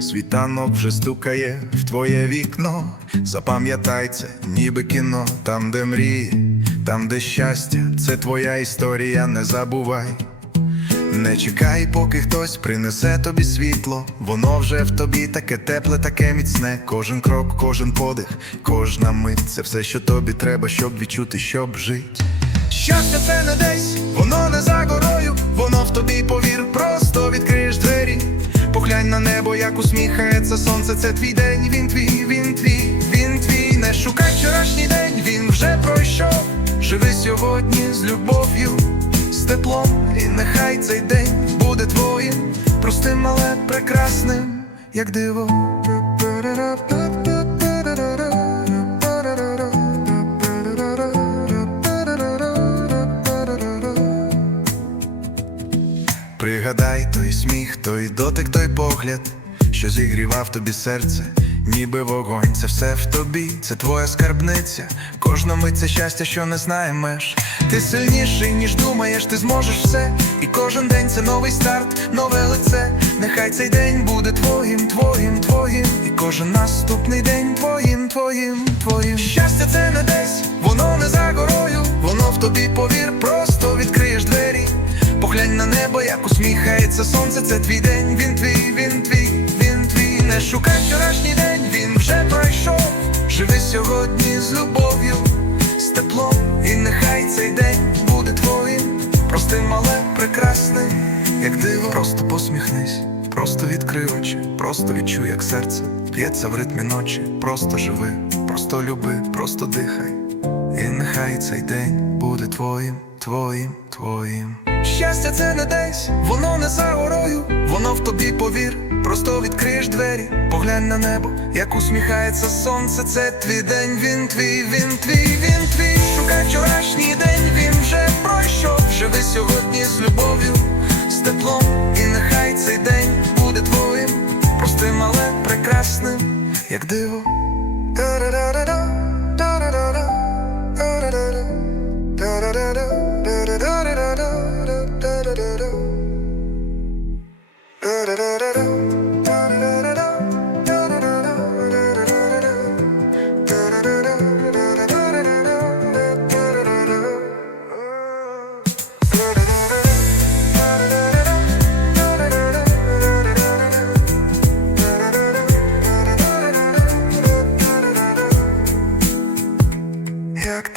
Світанок вже стукає в твоє вікно. Запам'ятай це, ніби кіно, там, де мрії, там, де щастя, це твоя історія, не забувай. Не чекай, поки хтось принесе тобі світло, воно вже в тобі таке тепле, таке міцне. Кожен крок, кожен подих, кожна мить це все, що тобі треба, щоб відчути, щоб жити. Щастя, це не десь, воно не за горою, воно в тобі повір, просто відкриєш двері. Поглянь на небо, як усміхається сонце, це твій день, він твій, він твій, він твій. Не шукай вчорашній день, він вже пройшов. Живи сьогодні з любов'ю, з теплом, і нехай цей день буде твоїм, простим, але прекрасним, як диво. Пригадай той сміх, той дотик, той погляд, що зігрівав тобі серце, ніби вогонь, це все в тобі, це твоя скарбниця. Кожна мить це щастя, що не знає меж. Ти сильніший, ніж думаєш, ти зможеш все. І кожен день це новий старт, нове лице. Нехай цей день буде твоїм, твоїм, твоїм. І кожен наступний день твоїм, твоїм, твоїм. Щастя, це не десь, воно не за горою, воно в тобі повір, просто відкриєш двері. Поглянь на небо, як усміхається сонце, це твій день, він твій, він. Не шукай вчорашній день, він вже пройшов. Живи сьогодні з любов'ю, з теплом, і нехай цей день буде твоїм. Простим, але прекрасним, як диво. Просто посміхнись, просто відкрий очі, просто відчуй, як серце б'ється в ритмі ночі. Просто живи, просто люби, просто дихай. І нехай цей день буде твоїм, твоїм, твоїм. Щастя, це не десь, воно не за горою, воно в тобі повір, просто відкриєш двері, поглянь на небо, як усміхається сонце, це твій день, він твій, він твій, він твій. Шукай вчорашній день, він вже пройшов. Живи сьогодні з любов'ю, з теплом, і нехай цей день буде твоїм, простим, але прекрасним, як диво. Та-да-да-да-да,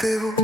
Як диво